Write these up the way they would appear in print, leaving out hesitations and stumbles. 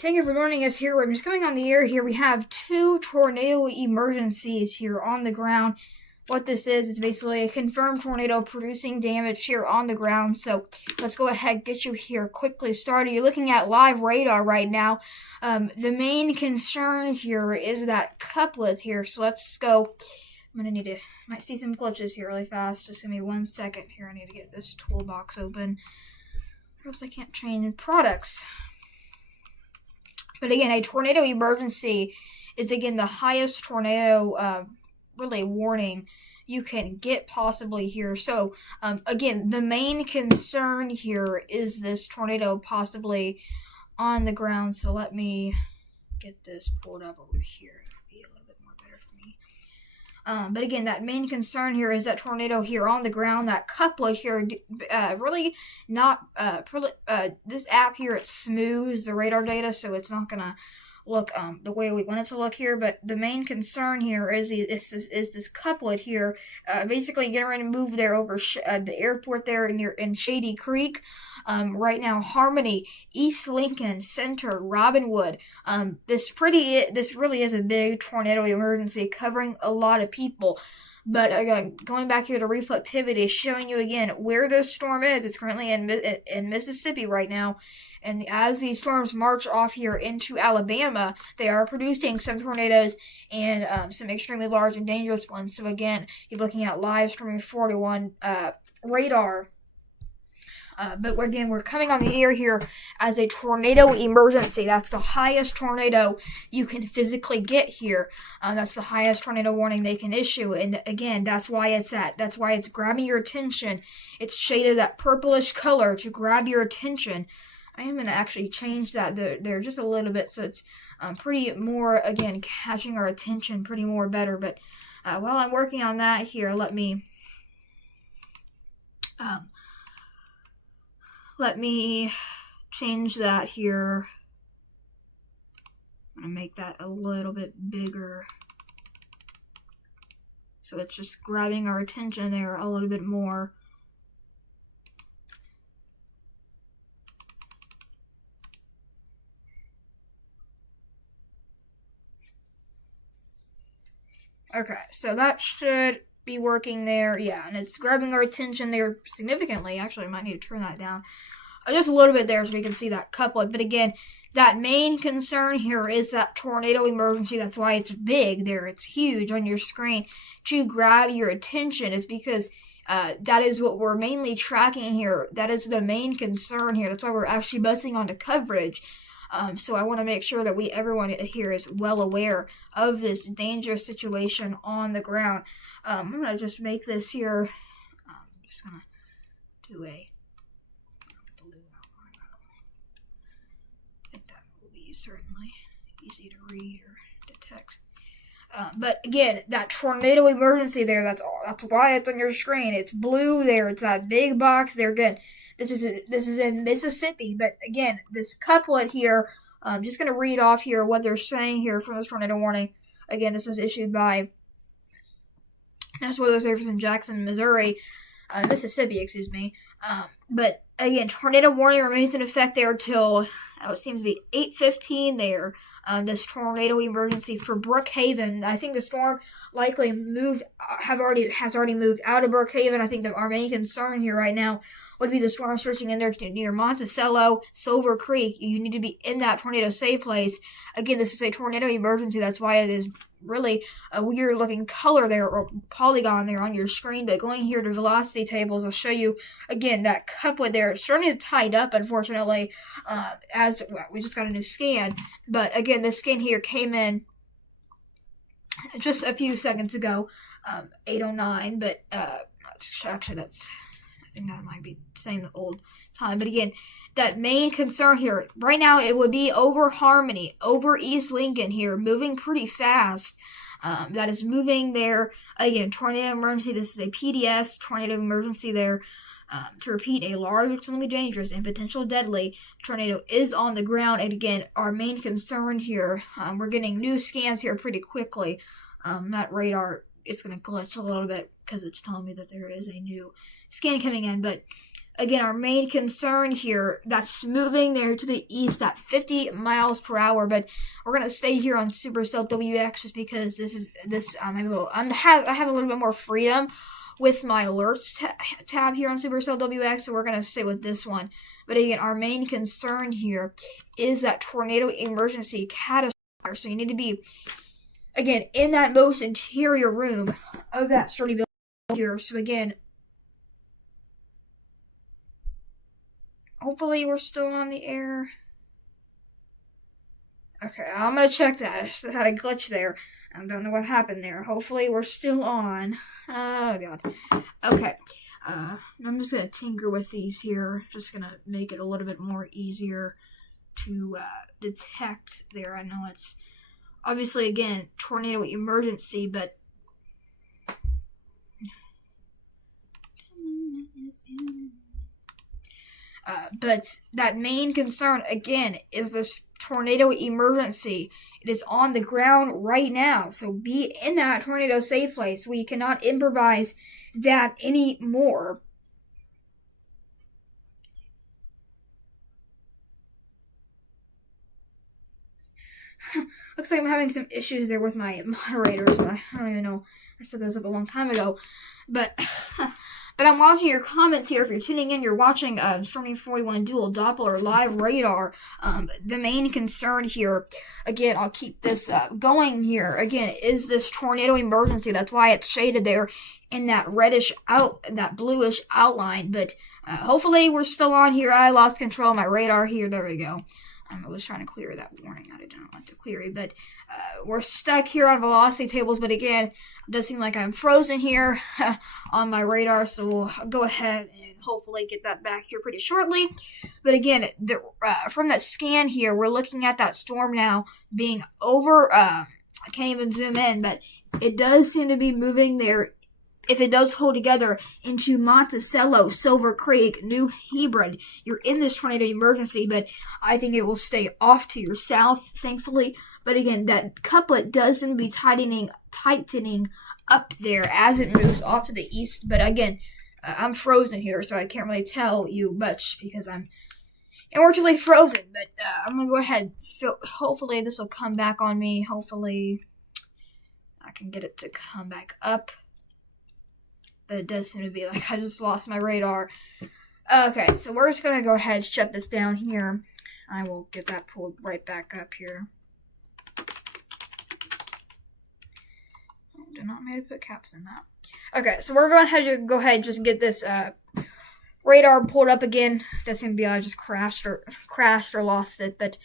thank you for joining us here. I'm just coming on the air here. We have two tornado emergencies here on the ground. What this is basically a confirmed tornado producing damage here on the ground. So let's go ahead and get you here quickly started. You're looking at live radar right now. The main concern here is that couplet here. So let's go. I'm going to might see some glitches here really fast. Just give me 1 second here. I need to get this toolbox open, or else I can't change products. But again, a tornado emergency is, again, the highest tornado really warning you can get possibly here. So, again, the main concern here is this tornado possibly on the ground. So let me get this pulled up over here. It'll be a little bit more better for me. But again, that main concern here is that tornado here on the ground, that couplet here, really not, this app here, it smooths the radar data, so it's not going to look the way we want it to look here. But the main concern here is this couplet here, basically getting ready to move there over the airport there in Shady Creek. Right now, Harmony, East Lincoln, Center, Robinwood. This really is a big tornado emergency covering a lot of people. But again, going back here to reflectivity, showing you again where this storm is. It's currently in Mississippi right now. And as these storms march off here into Alabama, they are producing some tornadoes and some extremely large and dangerous ones. So again, you're looking at live streaming 41 radar. But again, we're coming on the air here as a tornado emergency. That's the highest tornado you can physically get here. That's the highest tornado warning they can issue. And again, that's why it's grabbing your attention. It's shaded that purplish color to grab your attention. I am going to actually change that there just a little bit, so it's pretty more, again, catching our attention pretty more better. But while I'm working on that here, let me change that here. I'm going to make that a little bit bigger, so it's just grabbing our attention there a little bit more. Okay, so that should be working there. Yeah, and it's grabbing our attention there significantly. Actually, I might need to turn that down just a little bit there so we can see that couplet. But again, that main concern here is that tornado emergency. That's why it's big there. It's huge on your screen to grab your attention. It's because that is what we're mainly tracking here. That is the main concern here. That's why we're actually busting onto coverage. So I want to make sure that everyone here is well aware of this dangerous situation on the ground. I'm going to just make this here. I'm just going to do a blue outline. I think that will be certainly easy to read or detect. But again, that tornado emergency there, that's why it's on your screen. It's blue there. It's that big box there. Again, this is in Mississippi, but again, this couplet here, I'm just going to read off here what they're saying here from this tornado warning. Again, this was issued by National Weather Service in Jackson, Mississippi, excuse me. But again, tornado warning remains in effect there till it seems to be 8:15 there. This tornado emergency for Brookhaven. I think the storm likely has already moved out of Brookhaven. I think that our main concern here right now would be the storm searching in there near Monticello, Silver Creek. You need to be in that tornado safe place. Again, this is a tornado emergency. That's why it is really a weird looking color there, or polygon there on your screen. But going here to velocity tables, I'll show you again that couplet there. It's starting to tide up, unfortunately, as we just got a new scan. But again, this scan here came in just a few seconds ago, 8:09. But actually, I think that might be saying the old time. But again, that main concern here, right now, it would be over Harmony, over East Lincoln here, moving pretty fast. That is moving there. Again, tornado emergency. This is a PDS tornado emergency there. To repeat, a large, extremely dangerous, and potential deadly tornado is on the ground. And again, our main concern here, we're getting new scans here pretty quickly. That radar is going to glitch a little bit because it's telling me that there is a new scan coming in. But again, our main concern here, that's moving there to the east at 50 miles per hour, but we're going to stay here on Supercell WX just because I have a little bit more freedom with my alerts tab here on Supercell WX, so we're going to stay with this one. But again, our main concern here is that tornado emergency catastrophe. So you need to be, again, in that most interior room of that sturdy building here. So again, hopefully we're still on the air. Okay, I'm going to check that. I just had a glitch there. I don't know what happened there. Hopefully we're still on. Oh, God. Okay. I'm just going to tinker with these here. Just going to make it a little bit more easier to detect there. I know it's obviously, again, tornado emergency, but that main concern, again, is this tornado emergency. It is on the ground right now, so be in that tornado safe place. We cannot improvise that anymore. Looks like I'm having some issues there with my moderators. I don't even know. I set those up a long time ago. But I'm watching your comments here. If you're tuning in, you're watching Stormy 41 Dual Doppler Live Radar. The main concern here, again, I'll keep this going here. Again, is this tornado emergency. That's why it's shaded there in that that bluish outline. But hopefully we're still on here. I lost control of my radar here. There we go. I was trying to clear that warning. I didn't want to clear it, but we're stuck here on velocity tables. But again, it does seem like I'm frozen here on my radar, so we'll go ahead and hopefully get that back here pretty shortly. But again, from that scan here, we're looking at that storm now being over. I can't even zoom in, but it does seem to be moving there. If it does hold together into Monticello, Silver Creek, New Hebron, you're in this tornado emergency, but I think it will stay off to your south, thankfully. But again, that couplet does seem to be tightening up there as it moves off to the east. But again, I'm frozen here, so I can't really tell you much because I'm unfortunately frozen. But I'm going to go ahead. So hopefully this will come back on me. Hopefully I can get it to come back up. But it does seem to be like I just lost my radar. Okay, so we're just going to go ahead and shut this down here. I will get that pulled right back up here. Did not mean to put caps in that. Okay, so we're going to go ahead and just get this radar pulled up again. Does seem to be I just crashed or lost it, but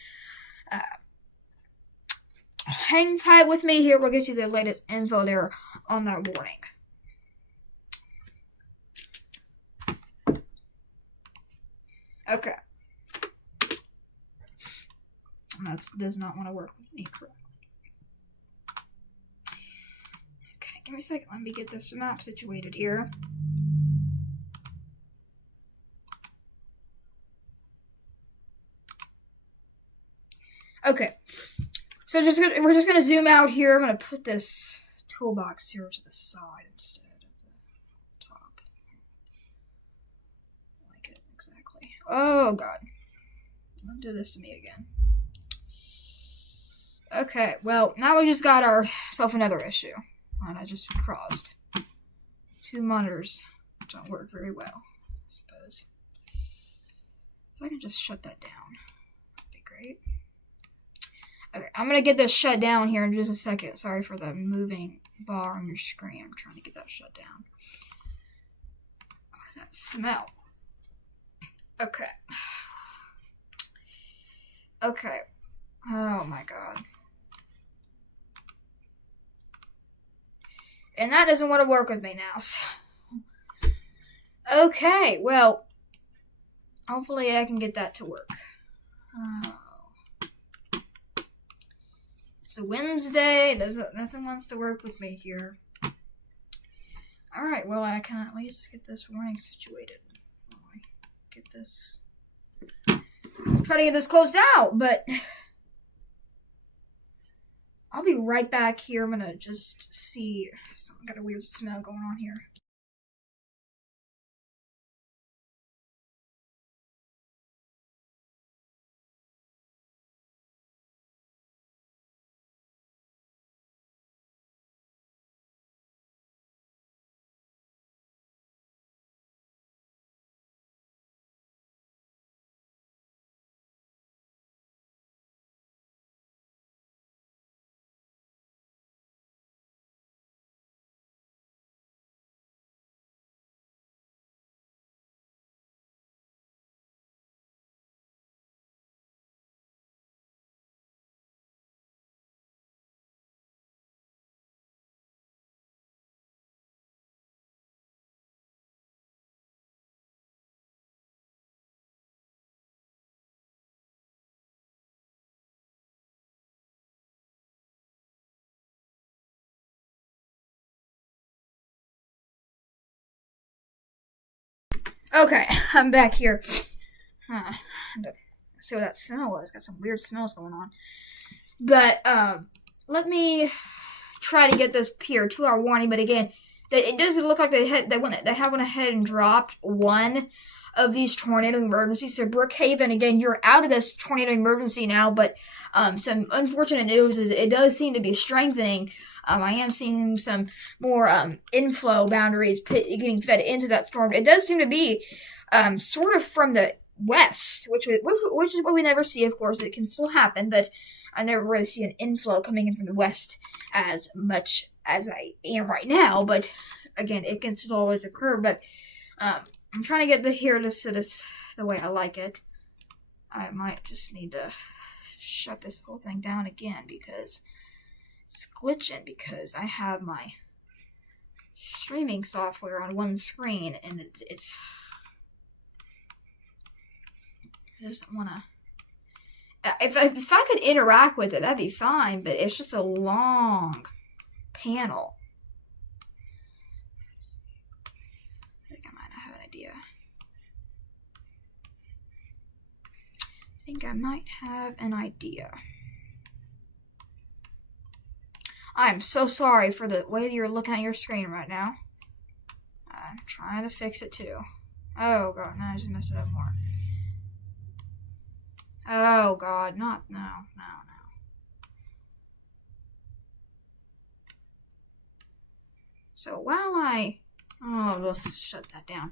hang tight with me here. We'll get you the latest info there on that warning. Okay. That does not want to work with me correctly. Okay, give me a second. Let me get this map situated here. Okay. So we're just going to zoom out here. I'm going to put this toolbox here to the side instead of the top. I like it exactly. Oh, God. Don't do this to me again. Okay, well, now we just got ourselves another issue. And I just crossed. 2 monitors don't work very well, I suppose. If I can just shut that down, that'd be great. Okay, I'm going to get this shut down here in just a second. Sorry for the moving bar on your screen. I'm trying to get that shut down. What does that smell? Okay. Okay. Oh my God. And that doesn't want to work with me now. So. Okay, well, hopefully I can get that to work. It's a Wednesday. Nothing wants to work with me here. Alright, well, I can at least get this warning situated. Get this. Try to get this closed out, but I'll be right back here. I'm gonna just see. Got a weird smell going on here. Okay, I'm back here. See what that smell was. Got some weird smells going on. But let me try to get this here 2-hour warning. But again, it does look like they have went ahead and dropped one of these tornado emergencies. So Brookhaven, again, you're out of this tornado emergency now. But some unfortunate news is it does seem to be strengthening. I am seeing some more inflow boundaries getting fed into that storm. It does seem to be sort of from the west, which is what we never see. Of course, it can still happen, but I never really see an inflow coming in from the west as much as I am right now. But again, it can still always occur. But I'm trying to get this the way I like it. I might just need to shut this whole thing down again because it's glitching because I have my streaming software on one screen and it doesn't want to. If I could interact with it, that'd be fine, but it's just a long panel. I think I might have an idea. I'm so sorry for the way that you're looking at your screen right now. I'm trying to fix it too. Oh god, now I just messed it up more. Oh god, no. So while let's shut that down.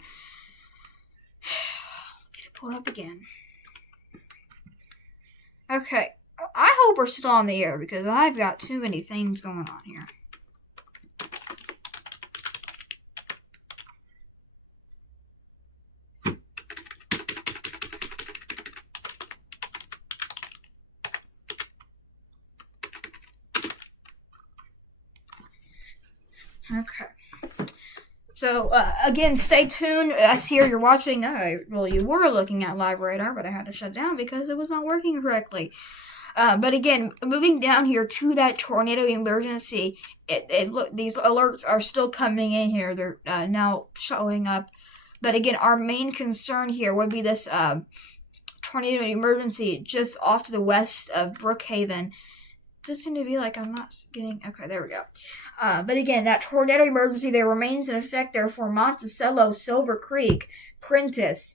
Get it pulled up again. Okay. I hope we're still on the air because I've got too many things going on here. Okay. So, again, stay tuned. I see you're watching. You were looking at Live Radar, but I had to shut down because it was not working correctly. But again, moving down here to that tornado emergency, these alerts are still coming in here. They're now showing up. But again, our main concern here would be this tornado emergency just off to the west of Brookhaven. It does seem to be like I'm not getting. Okay, there we go. But again, that tornado emergency there remains in effect there for Monticello, Silver Creek, Prentice,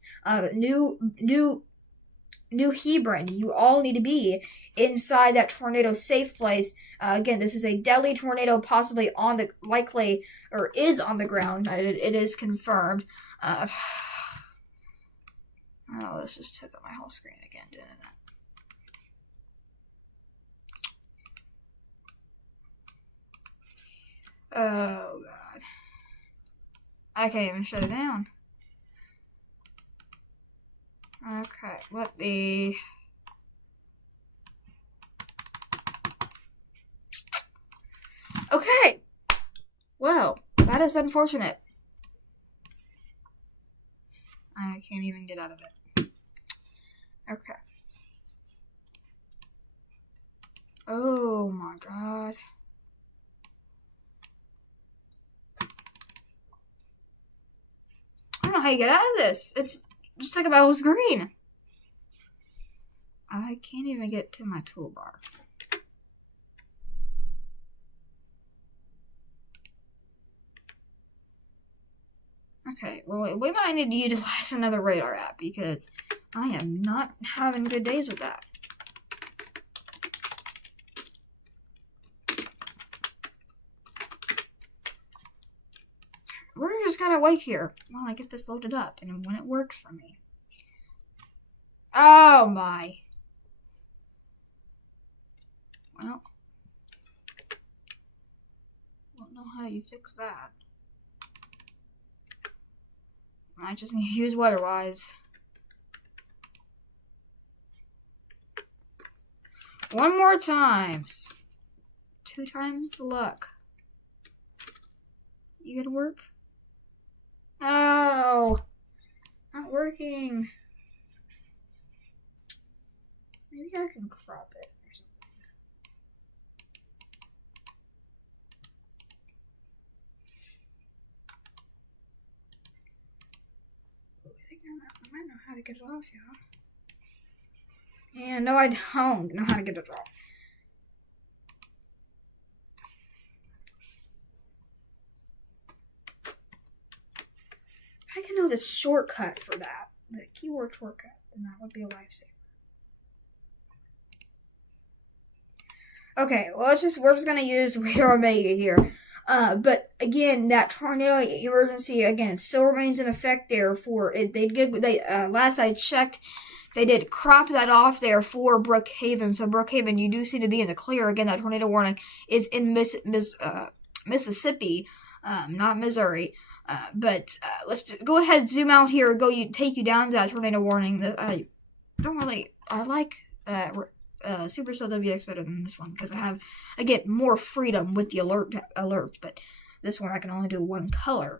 New Hebron. You all need to be inside that tornado safe place. Again, this is a deadly tornado, possibly is on the ground. It is confirmed. This just took up my whole screen again, didn't it? Oh god. I can't even shut it down. Okay, let me... Okay! Well, that is unfortunate. I can't even get out of it. Okay. Oh my god. I don't know how you get out of this. It's just like my whole screen. I can't even get to my toolbar. Okay, well, we might need to utilize another radar app because I am not having good days with that. We're just gonna wait here while I get this loaded up and when it works for me. Oh my. Well, I don't know how you fix that. I just need to use Weatherwise. One more time. 2 times the luck. You gonna work? Oh, not working. Maybe I can crop it or something. how to get it off, y'all. And no, I don't know how to get it off. I can know the shortcut for that. The keyboard shortcut. Then that would be a lifesaver. Okay, well, we're just gonna use Radar Omega here. But again, that tornado emergency again still remains in effect there for it. Last I checked, they did crop that off there for Brookhaven. So Brookhaven, you do seem to be in the clear. Again, that tornado warning is in Mississippi, not Missouri. But let's just go ahead and zoom out here. Take you down to that tornado warning. I like Supercell WX better than this one because I get more freedom with the alerts, but this one I can only do one color.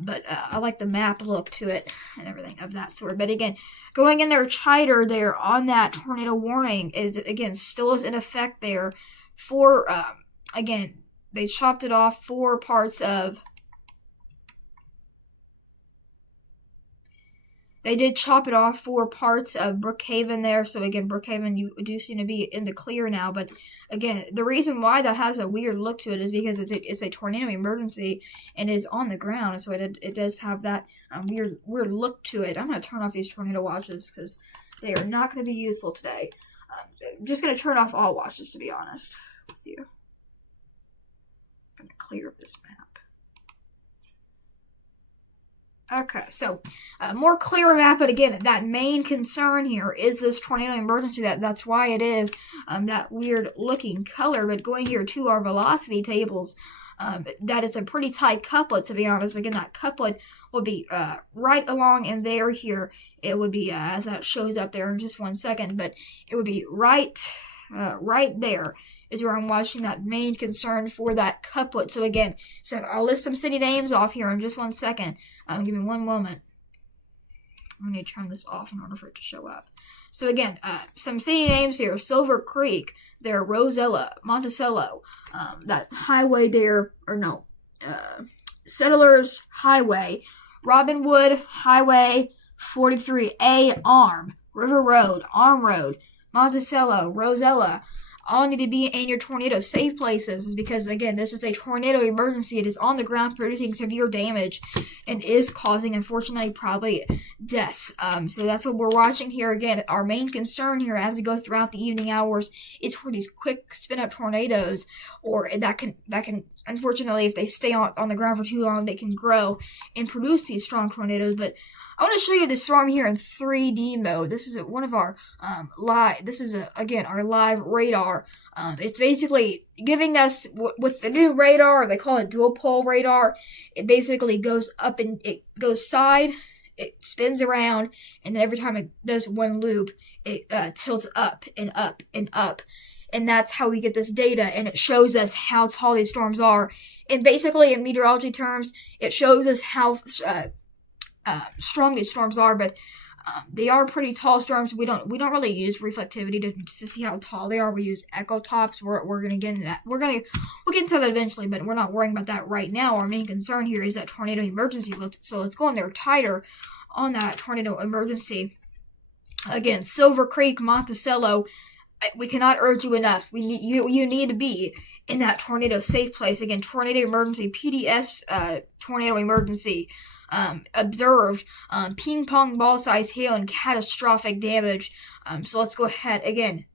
But I like the map look to it and everything of that sort. But again, going in there tighter there on that tornado warning is again still is in effect there for again they chopped it off for parts of. They did chop it off for parts of Brookhaven there. So again, Brookhaven, you do seem to be in the clear now. But again, the reason why that has a weird look to it is because it's a tornado emergency and is on the ground. So it does have that weird look to it. I'm going to turn off these tornado watches because they are not going to be useful today. I'm just going to turn off all watches, to be honest with you. I'm going to clear this map. Okay, so more clear map, but again, that main concern here is this tornado emergency. That's why it is that weird looking color. But going here to our velocity tables, that is a pretty tight couplet, to be honest. Again, that couplet would be right along in there here. It would be, as that shows up there in just 1 second, but it would be right there is where I'm watching that main concern for that couplet. So again, I'll list some city names off here in just 1 second. Give me one moment. I need to turn this off in order for it to show up. So again, some city names here: Silver Creek, there, Rosella, Monticello, that highway there, Settlers Highway, Robinwood Highway 43A, Arm, River Road, Arm Road, Monticello, Rosella. All need to be in your tornado safe places is because, again, this is a tornado emergency. It is on the ground producing severe damage and is causing, unfortunately, probably deaths. So that's what we're watching here. Again, our main concern here as we go throughout the evening hours is for these quick spin-up tornadoes, or that can unfortunately, if they stay on the ground for too long, they can grow and produce these strong tornadoes. But I want to show you the storm here in 3D mode. This is one of our live. This is again our live radar. It's basically giving us with the new radar. They call it dual pole radar. It basically goes up and it goes side. It spins around, and then every time it does one loop, it tilts up and up and up. And that's how we get this data, and it shows us how tall these storms are. And basically, in meteorology terms, it shows us how strong these storms are, but they are pretty tall storms. We don't really use reflectivity to see how tall they are. We use echo tops. We're gonna get into that. We'll get into that eventually, but we're not worrying about that right now. Our main concern here is that tornado emergency. So let's go in there tighter on that tornado emergency. Again, Silver Creek, Monticello. We cannot urge you enough. You need to be in that tornado safe place. Again, tornado emergency, PDS, tornado emergency. Observed ping pong ball size hail and catastrophic damage. So let's go ahead again.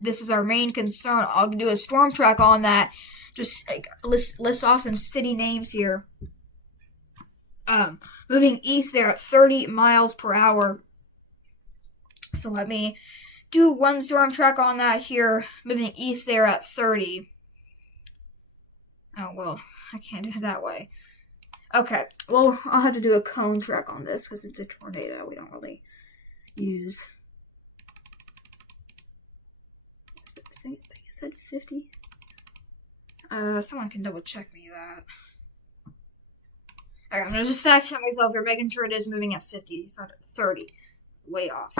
This is our main concern. I'll do a storm track on that. Just list off some city names here. Moving east there at 30 miles per hour. So let me do one storm track on that here. Moving east there at 30. Oh well, I can't do it that way. Okay, well, I'll have to do a cone track on this because it's a tornado. We don't really use. I think I said 50. Someone can double check me that. Okay, I'm gonna just fact check myself here, making sure it is moving at 50. It's not at 30. Way off.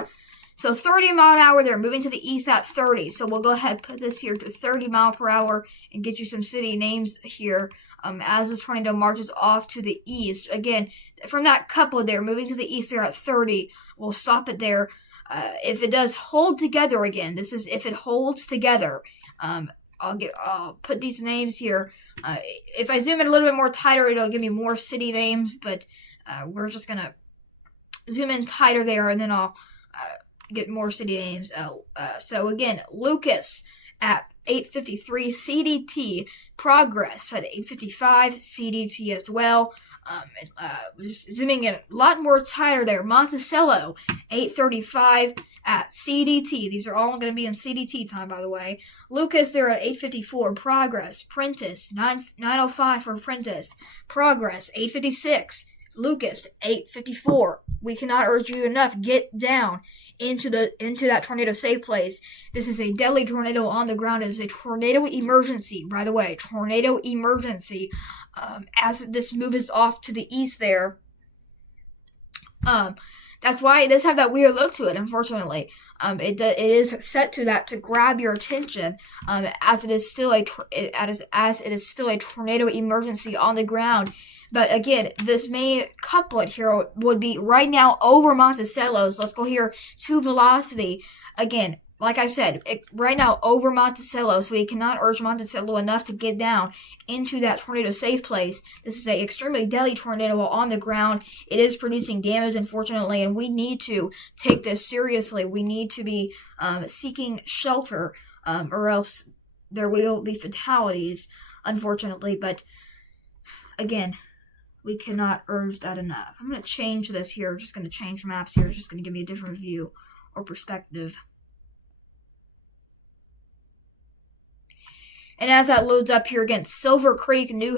So 30 mile an hour, they're moving to the east at 30. So we'll go ahead and put this here to 30 mile per hour and get you some city names here as this tornado marches off to the east. Again, from that couple there, moving to the east, they're at 30. We'll stop it there. If it does hold together again, this is if it holds together. I'll put these names here. If I zoom in a little bit more tighter, it'll give me more city names, but we're just going to zoom in tighter there, and then I'll get more city names. So again, Lucas at 853 CDT, Progress at 855 CDT as well. Just zooming in a lot more tighter there. Monticello 835 at CDT. These are all going to be in CDT time, by the way. Lucas there at 854. Progress. Prentice 905 for Prentice. Progress 856. Lucas 854. We cannot urge you enough. Get down into that tornado safe place. This is a deadly tornado on the ground. It is a tornado emergency, by the way. Tornado emergency. As this moves off to the east there. That's why it does have that weird look to it, unfortunately. It is set to that to grab your attention, as it is still a tornado emergency on the ground. But again, this main couplet here would be right now over Monticello. So let's go here to velocity. Again, like I said, right now over Monticello. So we cannot urge Monticello enough to get down into that tornado safe place. This is an extremely deadly tornado on the ground. It is producing damage, unfortunately, and we need to take this seriously. We need to be seeking shelter, or else there will be fatalities, unfortunately. But again, we cannot urge that enough. I'm going to change this here. I'm just going to change maps here. It's just going to give me a different view or perspective. And as that loads up here again, Silver Creek, New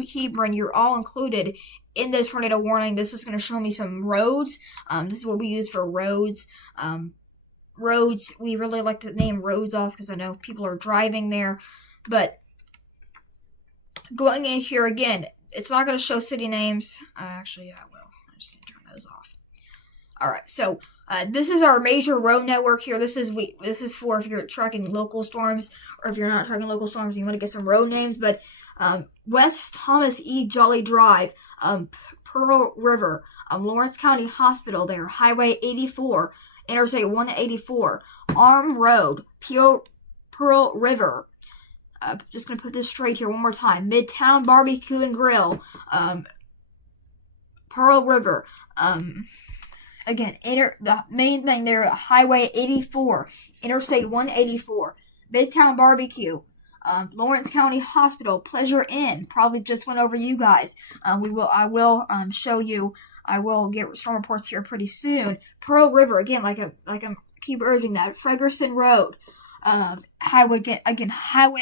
Hebron, you're all included in this tornado warning. This is going to show me some roads. This is what we use for roads. Roads, we really like to name roads off because I know people are driving there. But going in here again, it's not going to show city names. Actually, I will. I just need to turn those off. All right, so this is our major road network here. This is for if you're tracking local storms, or if you're not tracking local storms and you want to get some road names. But West Thomas E. Jolly Drive, Pearl River, Lawrence County Hospital there, Highway 84, Interstate 184, Arm Road, Pearl River. Just going to put this straight here one more time. Midtown Barbecue and Grill, Pearl River. Again, the main thing there, Highway 84, Interstate 184, Midtown Barbecue, Lawrence County Hospital, Pleasure Inn. Probably just went over you guys. I will show you. I will get storm reports here pretty soon. Pearl River, again, like I'm keep urging that. Ferguson Road. Highway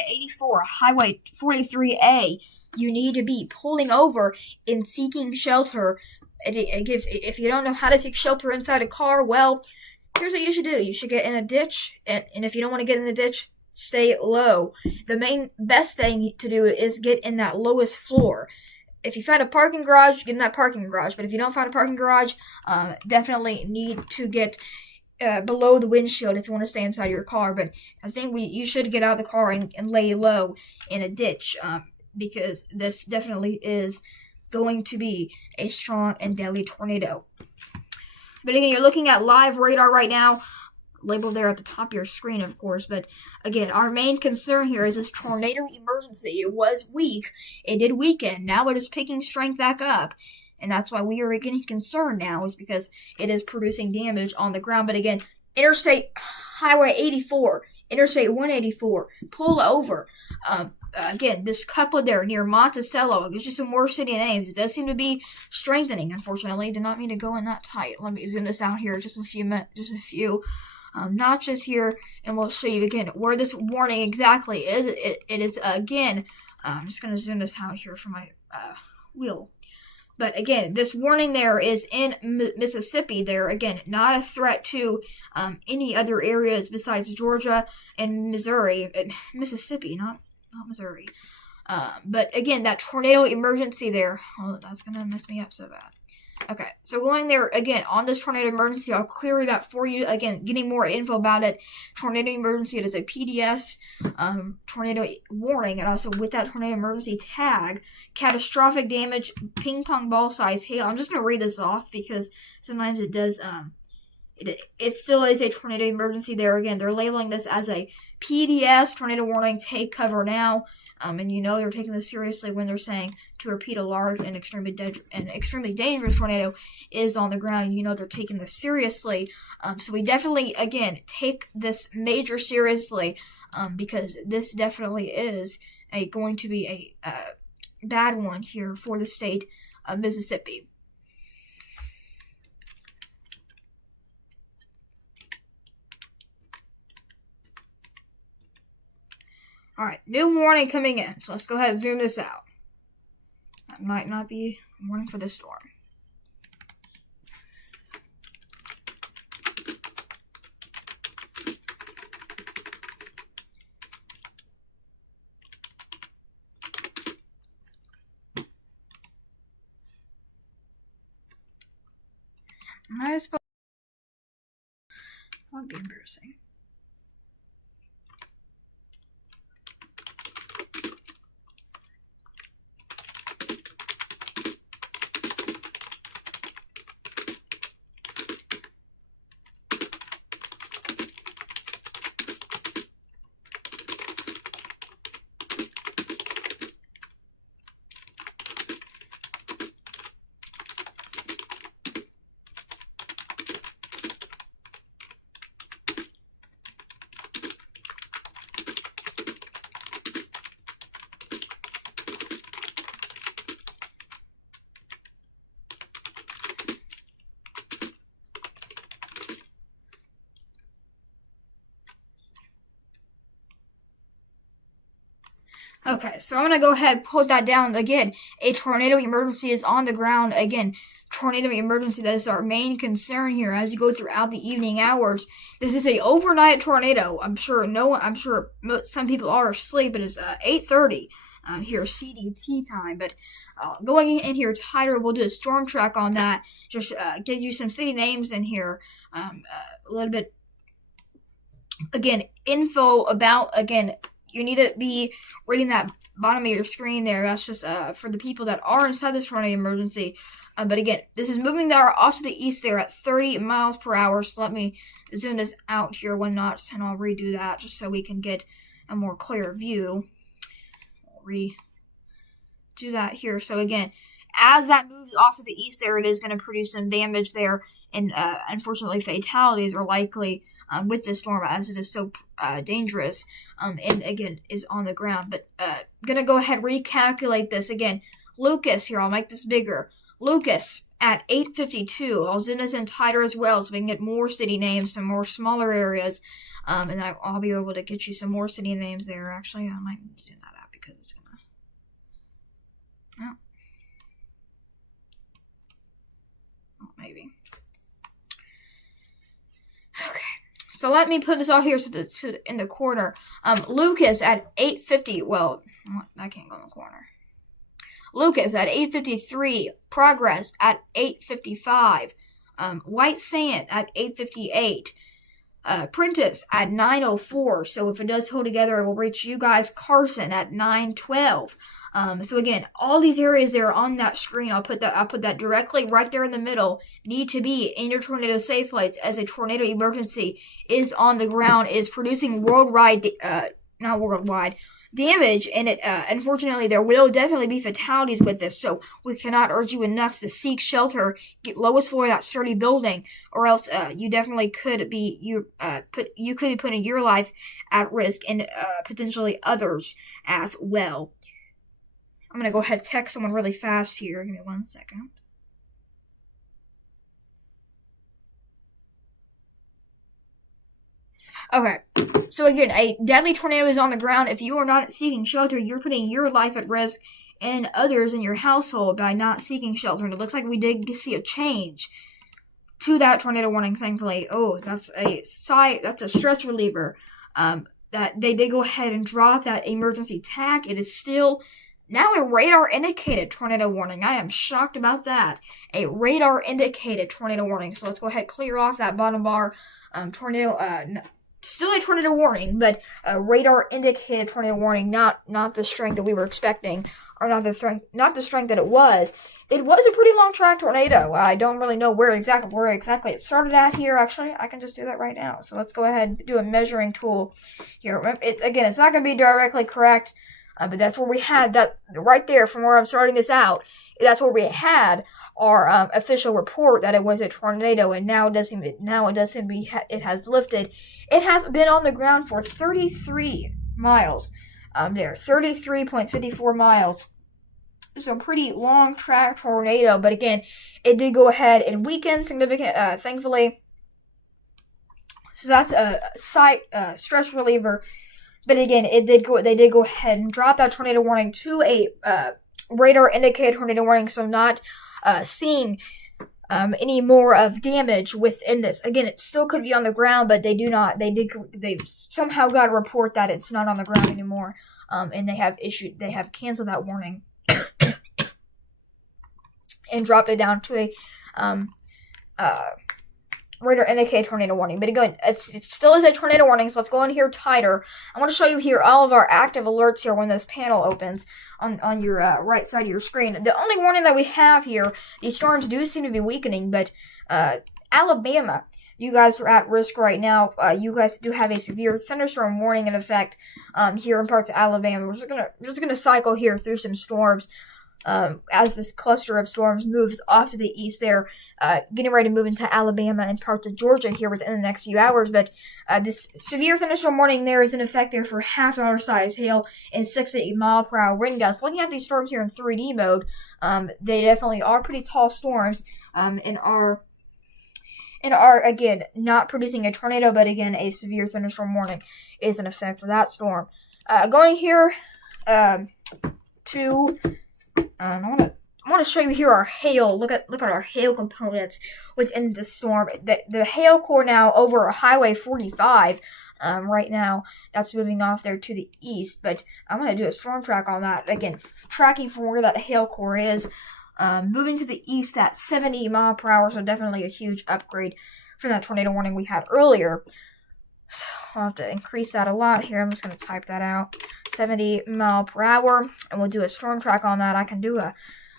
84, Highway 43A. You need to be pulling over and seeking shelter. If you don't know how to seek shelter inside a car, well, here's what you should do. You should get in a ditch, and if you don't want to get in the ditch, stay low. The best thing to do is get in that lowest floor. If you find a parking garage, get in that parking garage. But if you don't find a parking garage, definitely need to get below the windshield if you want to stay inside your car. But I think you should get out of the car and lay low in a ditch, because this definitely is going to be a strong and deadly tornado. But again, you're looking at live radar right now, labeled there at the top of your screen, of course. But again, our main concern here is this tornado emergency. It was weak. It did weaken. Now it is picking strength back up. And that's why we are getting concerned now, is because it is producing damage on the ground. But again, Interstate Highway 84, Interstate 184, pull over. Again, this couple there near Monticello, it gives you some more city names. It does seem to be strengthening, unfortunately. Did not mean to go in that tight. Let me zoom this out here just a few notches here, and we'll show you again where this warning exactly is. It is, again, I'm just going to zoom this out here for my wheel. But again, this warning there is in Mississippi there. Again, not a threat to any other areas besides Georgia and Missouri. Mississippi, not Missouri. But again, that tornado emergency there. Oh, that's going to mess me up so bad. Okay, so going there again on this tornado emergency, I'll query that for you. Again, getting more info about it. Tornado emergency, it is a PDS tornado warning, and also with that tornado emergency tag, catastrophic damage, ping pong ball size hail. I'm just gonna read this off because sometimes it does. It still is a tornado emergency there. Again, they're labeling this as a PDS tornado warning. Take cover now. And you know they're taking this seriously when they're saying to repeat a large and extremely dangerous tornado is on the ground. You know they're taking this seriously. So we definitely, again, take this major seriously because this definitely is going to be a bad one here for the state of Mississippi. Alright, new warning coming in. So let's go ahead and zoom this out. That might not be a warning for this storm. Might as well. That would be embarrassing. Okay, so I'm going to go ahead and put that down again. A tornado emergency is on the ground. Again, tornado emergency, that is our main concern here as you go throughout the evening hours. This is a overnight tornado. I'm sure some people are asleep. It is 8:30 here CDT time. But going in here tighter, we'll do a storm track on that. Just give you some city names in here. A little bit, again, info about, again, you need to be reading that bottom of your screen there. That's just for the people that are inside this tornado emergency. But again, this is moving there off to the east there at 30 miles per hour. So let me zoom this out here one notch, and I'll redo that just so we can get a more clear view. I'll redo that here. So again, as that moves off to the east there, it is going to produce some damage there. And unfortunately, fatalities are likely with this storm as it is so dangerous and again is on the ground. But gonna go ahead recalculate this again. Lucas here, I'll make this bigger. Lucas at 8:52. I'll zoom this in tighter as well so we can get more city names, some more smaller areas, and I'll be able to get you some more city names there. Actually, I might zoom that out because it's gonna. Oh, maybe. Okay. So let me put this all here in the corner. Lucas at 8:50. Well, that can't go in the corner. Lucas at 8:53. Progress at 8:55. White Sand at 8:58. Prentice at 9:04. So if it does hold together, it will reach you guys. Carson at 9:12. So again, all these areas there on that screen, I'll put that directly right there in the middle, need to be in your tornado safe lights as a tornado emergency is on the ground, is producing not worldwide damage, and it unfortunately there will definitely be fatalities with this. So we cannot urge you enough to seek shelter, get lowest floor of that sturdy building, or else you definitely could be putting your life at risk and potentially others as well. I'm gonna go ahead and text someone really fast here. Give me 1 second. Okay, so again, a deadly tornado is on the ground. If you are not seeking shelter, you're putting your life at risk and others in your household by not seeking shelter. And it looks like we did see a change to that tornado warning, thankfully. Oh, that's a stress reliever. That they did go ahead and drop that emergency tag. It is still Now a radar indicated tornado warning. I am shocked about that. A radar indicated tornado warning. So let's go ahead, clear off that bottom bar. Tornado, still a tornado warning, but a radar indicated tornado warning, not the strength that we were expecting, or not the strength that it was. It was a pretty long track tornado. I don't really know where exactly it started at here. Actually, I can just do that right now. So let's go ahead and do a measuring tool here. It's not going to be directly correct, but that's where we had that right there from where I'm starting this out. That's where we had our official report that it was a tornado, and now it has lifted. It has been on the ground for 33 miles. 33.54 miles. It's a pretty long track tornado, but again, it did go ahead and weaken significant, thankfully. So that's a slight stress reliever. But again, they did go ahead and drop that tornado warning to a radar indicated tornado warning, so not seeing any more of damage within this. Again, it still could be on the ground, but they somehow got a report that it's not on the ground anymore, and they have canceled that warning and dropped it down to a radar indicated tornado warning. But again, it still is a tornado warning, so let's go in here tighter. I want to show you here all of our active alerts here when this panel opens on your right side of your screen. The only warning that we have here, these storms do seem to be weakening, but Alabama, you guys are at risk right now. You guys do have a severe thunderstorm warning in effect here in parts of Alabama. We're just gonna cycle here through some storms. As this cluster of storms moves off to the east there, getting ready to move into Alabama and parts of Georgia here within the next few hours. But this severe thunderstorm warning there is in effect there for half-hour size hail and 6 to 8 mile per hour wind gusts. Looking at these storms here in 3D mode, they definitely are pretty tall storms and are again not producing a tornado, but again a severe thunderstorm warning is in effect for that storm. Going here to I want to show you here our hail. Look at our hail components within the storm. The hail core now over Highway 45. Right now, that's moving off there to the east. But I'm going to do a storm track on that. Again, tracking from where that hail core is. Moving to the east at 70 mile per hour. So definitely a huge upgrade from that tornado warning we had earlier. So I'll have to increase that a lot here. I'm just going to type that out. 70 mile per hour, and we'll do a storm track on that. I can do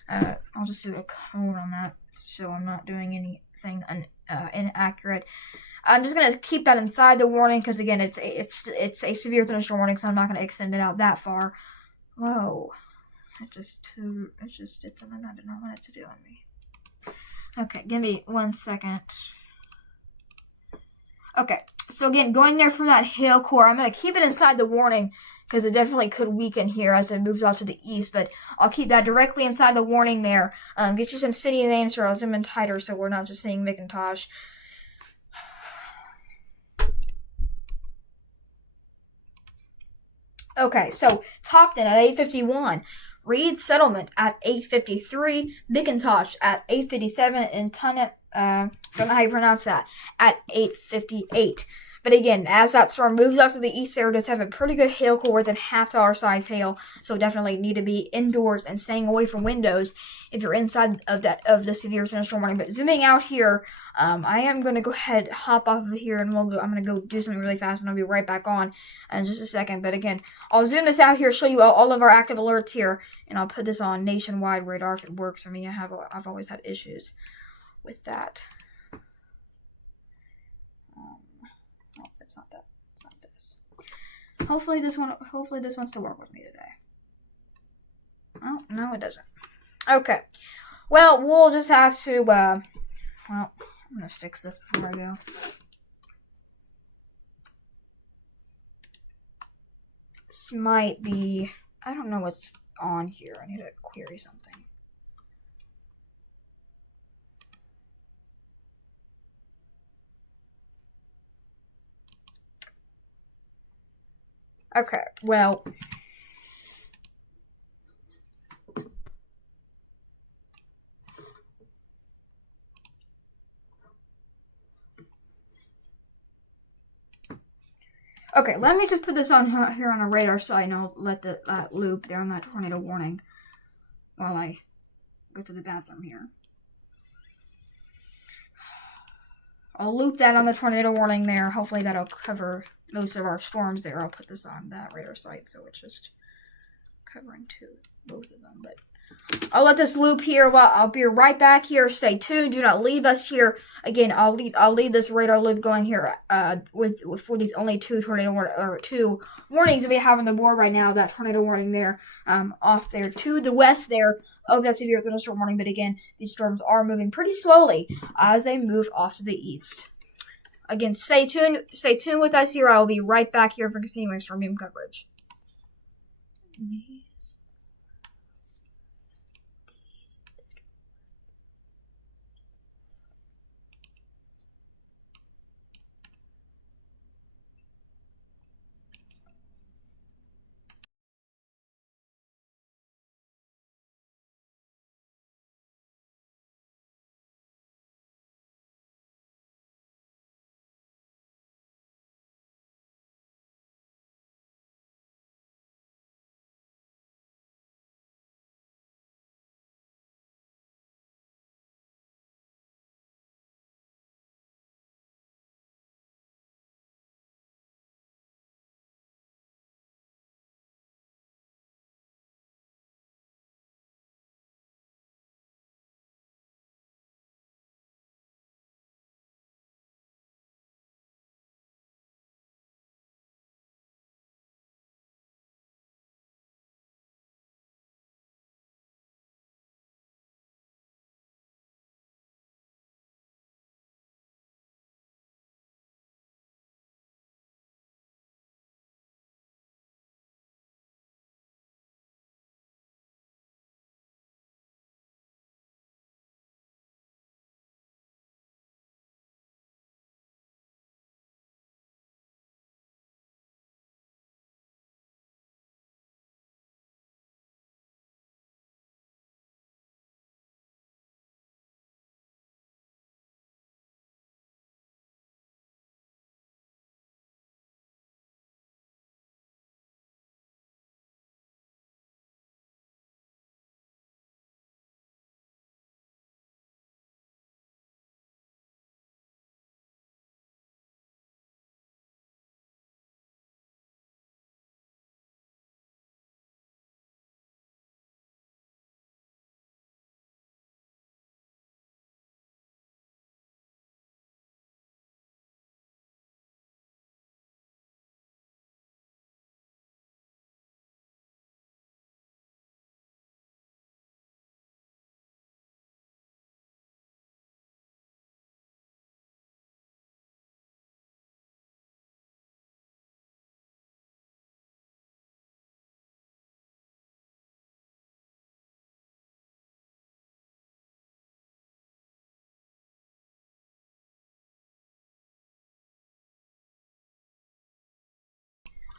I'll just do a cone on that, so I'm not doing anything inaccurate. I'm just gonna keep that inside the warning because again, it's a severe thunderstorm warning, so I'm not gonna extend it out that far. Whoa, it's something I did not want it to do on me. Okay, give me 1 second. Okay, so again, going there from that hail core, I'm gonna keep it inside the warning, because it definitely could weaken here as it moves off to the east, but I'll keep that directly inside the warning there. Get you some city names here. I'll zoom in tighter so we're not just seeing McIntosh. Okay, so Topton at 8:51, Reed Settlement at 8:53, McIntosh at 8:57, and Tunnett, don't know how you pronounce that, at 8:58. But again, as that storm moves off to the east there, it does have a pretty good hail core within half-hour size hail, so definitely need to be indoors and staying away from windows if you're inside of the severe thunderstorm warning. But zooming out here, I am going to go ahead, hop off of here, and I'm going to go do something really fast, and I'll be right back on in just a second. But again, I'll zoom this out here, show you all of our active alerts here, and I'll put this on nationwide radar if it works for me. I've always had issues with that. It's not that. It's not this. Hopefully this one wants to work with me today. Oh, no it doesn't. Okay. Well, we'll just have to, well, I'm gonna fix this before I go. This might be, I don't know what's on here. I need to query something. Okay, well, okay, let me just put this on here on a radar site, and I'll let that loop there on that tornado warning. while I go to the bathroom here. I'll loop that on the tornado warning there. Hopefully that'll cover most of our storms there. I'll put this on that radar site so it's just covering both of them. But I'll let this loop here. Well, I'll be right back here. Stay tuned. Do not leave us here. Again, I'll leave this radar loop going here. For these only two warnings that we have on the board right now. That tornado warning there, off there to the west there of that severe thunderstorm warning. But again, these storms are moving pretty slowly as they move off to the east. Again, stay tuned. Stay tuned with us here. I will be right back here for continuing storm beam coverage.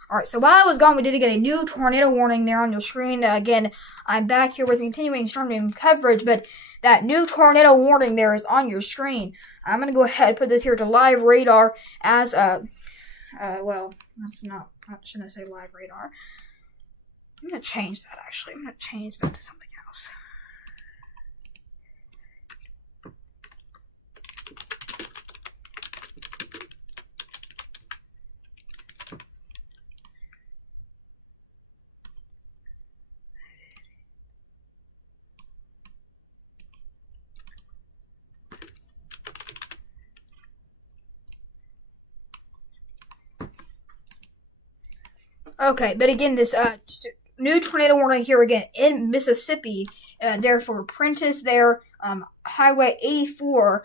Alright, so while I was gone, we did get a new tornado warning there on your screen. Again, I'm back here with continuing storm beam coverage, but that new tornado warning there is on your screen. I'm going to go ahead and put this here to live radar as, well, that's not, shouldn't I say live radar? I'm going to change that, actually. I'm going to change that to something else. Okay, but again, this new tornado warning here again in Mississippi. Therefore, Prentiss there, Highway 84,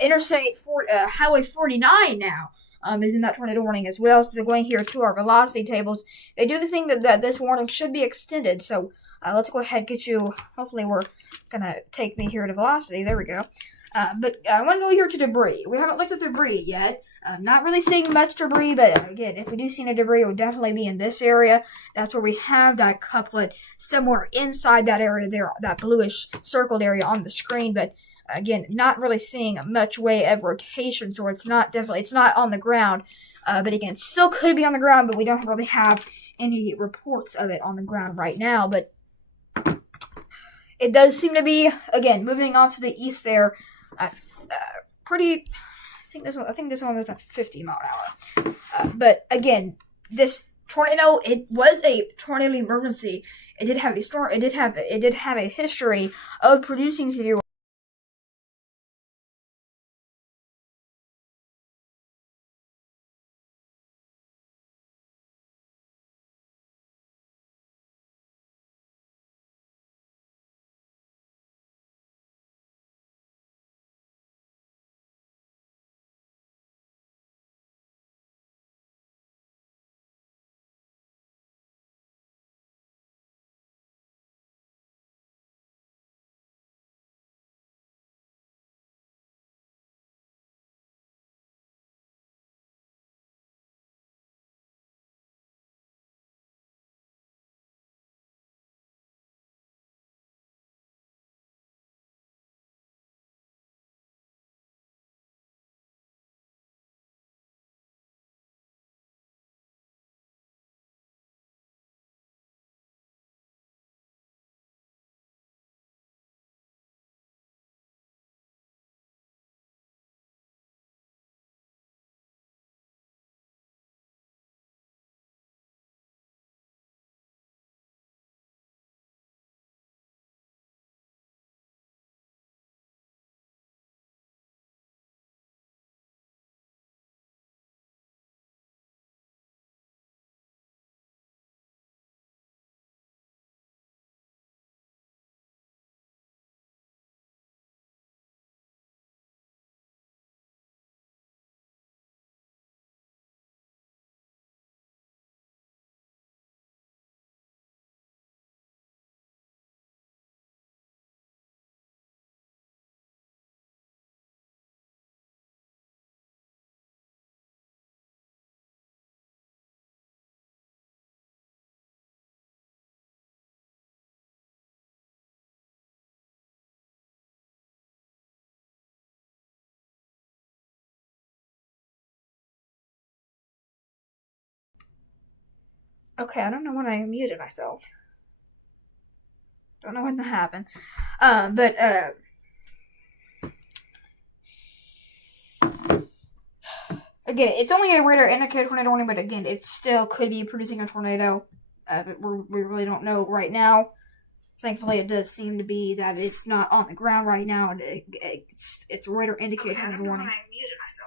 Highway 49 now. Is in that tornado warning as well. So going here to our velocity tables, they do think that this warning should be extended. So let's go ahead and get you. Hopefully, we're gonna take me here to velocity. There we go. But I want to go here to debris. We haven't looked at debris yet. Not really seeing much debris, but again, if we do see any debris, it would definitely be in this area. That's where we have that couplet somewhere inside that area there, that bluish circled area on the screen. But again, not really seeing much way of rotation, so it's not on the ground. But again, still could be on the ground, but we don't really have any reports of it on the ground right now. But it does seem to be, again, moving off to the east there. Pretty. I think this one was at 50 mile an hour. But again, this tornado, it was a tornado emergency. It did have a storm. It did have a history of producing severe. Okay, I don't know when I muted myself. Don't know when that happened. But again, it's only a radar indicated tornado warning, but again, it still could be producing a tornado. But we really don't know right now. Thankfully, it does seem to be that it's not on the ground right now, and it's radar indicated tornado warning. I muted myself.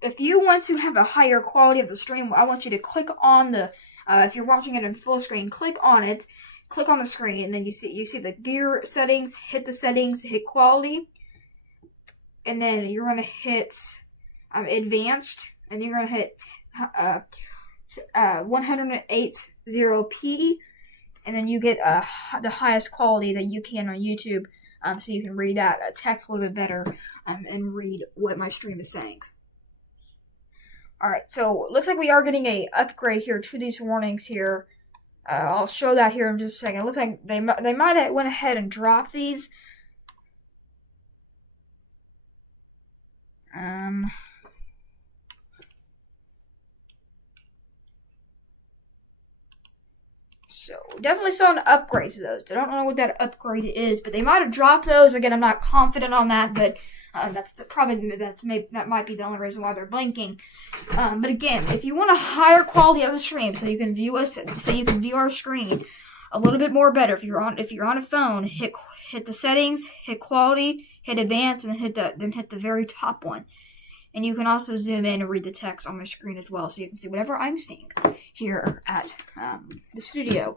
If you want to have a higher quality of the stream, I want you to click on the. If you're watching it in full screen, click on it. Click on the screen, and then you see the gear settings. Hit the settings. Hit quality. And then you're going to hit advanced, and you're going to hit 108.0p, and then you get the highest quality that you can on YouTube, so you can read that text a little bit better and read what my stream is saying. Alright, so it looks like we are getting a upgrade here to these warnings here. I'll show that here in just a second. It looks like they might have went ahead and dropped these. So definitely saw an upgrade to those. I don't know what that upgrade is, but they might have dropped those. Again, I'm not confident on that, but that might be the only reason why they're blinking. But again, if you want a higher quality of the stream, so you can view our screen a little bit more better. If you're on a phone, hit the settings, hit quality, hit advanced, and then hit the very top one. And you can also zoom in and read the text on my screen as well, so you can see whatever I'm seeing here at the studio.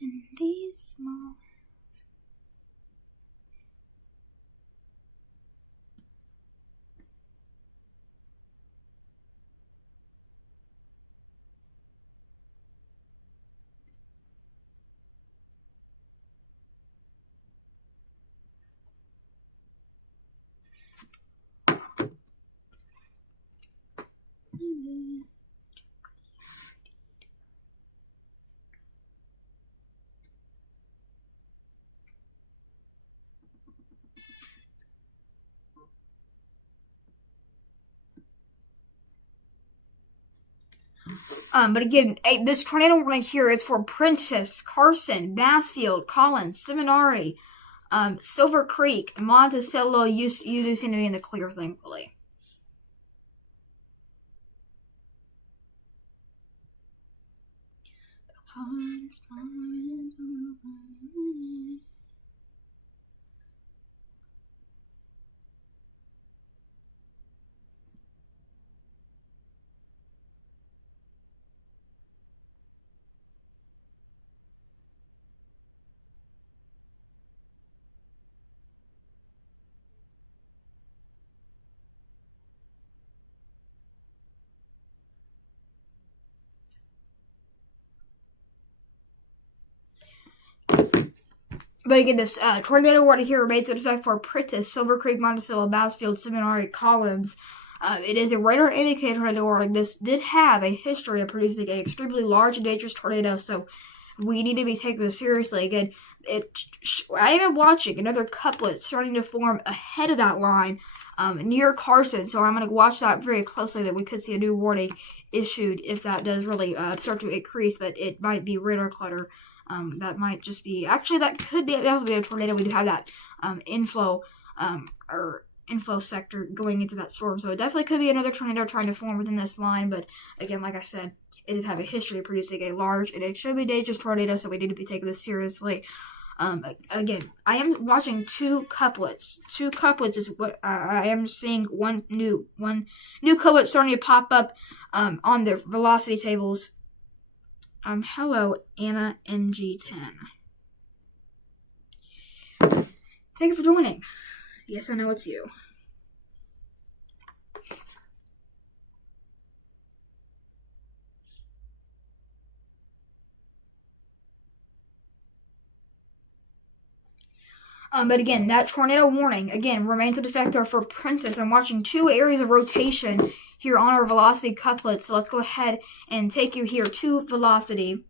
And these small. But again, this tornado warning here is for Prentiss, Carson, Bassfield, Collins, Seminary, Silver Creek, Monticello. You do seem to be in the clear, thankfully. But again, this tornado warning here remains in effect for Prentiss, Silver Creek, Monticello, Bassfield, Seminary, Collins. It is a radar indicated tornado warning. This did have a history of producing an extremely large and dangerous tornado, so we need to be taking this seriously. Again, I am watching another couplet starting to form ahead of that line near Carson, so I'm going to watch that very closely, that we could see a new warning issued if that does really start to increase, but it might be radar clutter. That might just be, actually that could be definitely a tornado. We do have that inflow sector going into that storm, so it definitely could be another tornado trying to form within this line. But again, like I said, it does have a history of producing a large and extremely dangerous tornado, so we need to be taking this seriously. Again, I am watching two couplets. Two couplets is what I am seeing. One new couplet starting to pop up on the velocity tables. Hello, Anna NG10. Thank you for joining. Yes, I know it's you. But again, that tornado warning, again, remains in effect for Prentiss. I'm watching two areas of rotation here on our velocity couplet, so let's go ahead and take you here to velocity.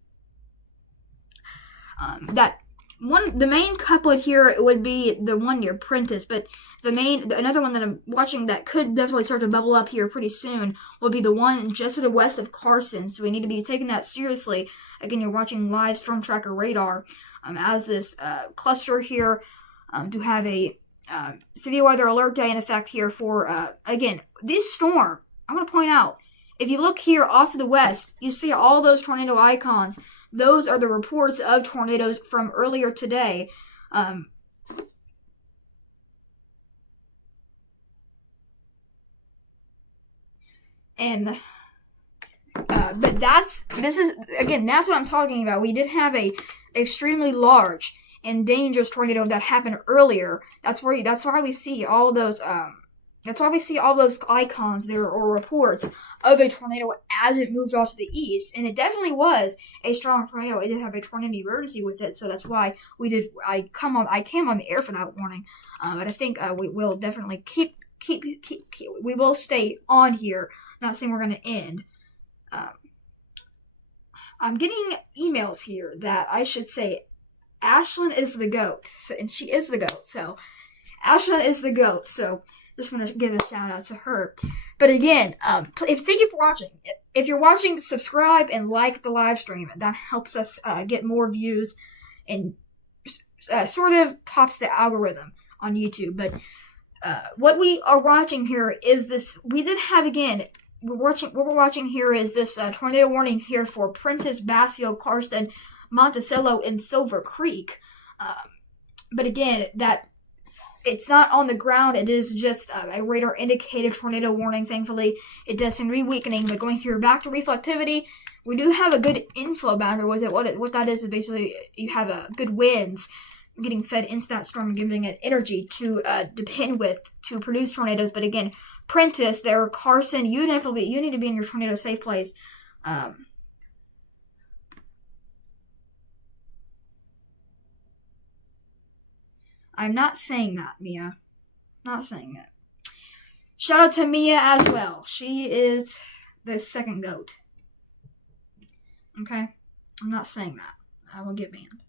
The main couplet here would be the one near Prentiss, but another one that I'm watching that could definitely start to bubble up here pretty soon would be the one just to the west of Carson, so we need to be taking that seriously. Again, you're watching live storm tracker radar as this cluster here to have a severe weather alert day in effect here for, again, this storm. I'm going to point out, if you look here off to the west, you see all those tornado icons. Those are the reports of tornadoes from earlier today. But that's what I'm talking about. We did have a extremely large and dangerous tornado that happened earlier. That's why we see all those icons there, or reports of a tornado as it moved off to the east. And it definitely was a strong tornado. It did have a tornado emergency with it, so that's why I came on the air for that warning. But I think we will definitely we will stay on here. Not saying we're going to end. I'm getting emails here that I should say Ashlyn is the GOAT, and she is the GOAT. So Ashlyn is the GOAT. So just want to give a shout out to her. But again, thank you for watching. If you're watching, subscribe and like the live stream. That helps us get more views and sort of pops the algorithm on YouTube. But what we are watching here is this. We did have, again, what we're watching here is this tornado warning here for Prentiss, Bassfield, Carson, Monticello, and Silver Creek. But again, that it's not on the ground. It is just a radar indicated tornado warning. Thankfully, it does seem to be weakening. But going here back to reflectivity, we do have a good inflow boundary with it. What that is basically you have a good winds getting fed into that storm and giving it energy to depend with to produce tornadoes. But again, Prentiss, there, Carson, you need to be in your tornado safe place. I'm not saying that, Mia. Not saying that. Shout out to Mia as well. She is the second GOAT. Okay? I'm not saying that. I will get banned.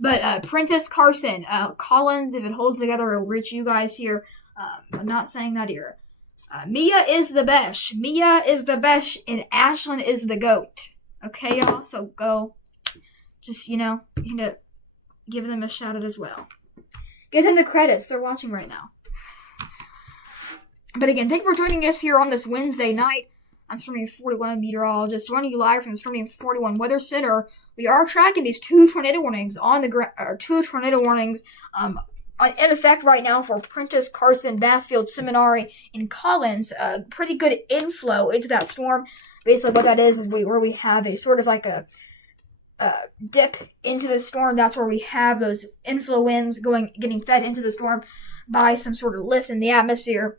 But Prentiss, Carson, Collins, if it holds together, it'll reach you guys here. I'm not saying that either. Mia is the best. Mia is the best, and Ashlyn is the goat. Okay, y'all? So go. Just, you need to give them a shout out as well. Give them the credits. They're watching right now. But again, thank you for joining us here on this Wednesday night. I'm Stormy 41 meteorologist, running you live from the Stormy 41 Weather Center. We are tracking these two tornado warnings in effect right now for Prentiss, Carson, Bassfield, Seminary, and Collins. Pretty good inflow into that storm. Basically, what that is where we have a sort of like a dip into the storm. That's where we have those inflow winds getting fed into the storm by some sort of lift in the atmosphere.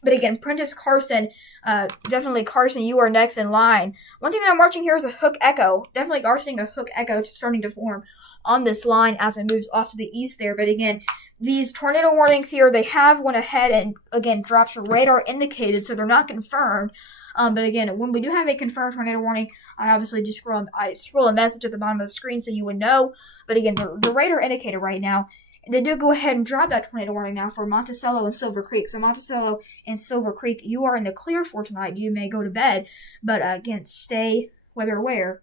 But again, Prentiss, Carson, definitely Carson, you are next in line. One thing that I'm watching here is a hook echo. Definitely are seeing a hook echo starting to form on this line as it moves off to the east there. But again, these tornado warnings here, they have went ahead and, again, dropped radar indicated, so they're not confirmed. But again, when we do have a confirmed tornado warning, I obviously just scroll a message at the bottom of the screen so you would know. But again, the radar indicated right now, they do go ahead and drop that tornado warning now for Monticello and Silver Creek. So Monticello and Silver Creek, you are in the clear for tonight. You may go to bed, but again, stay weather aware.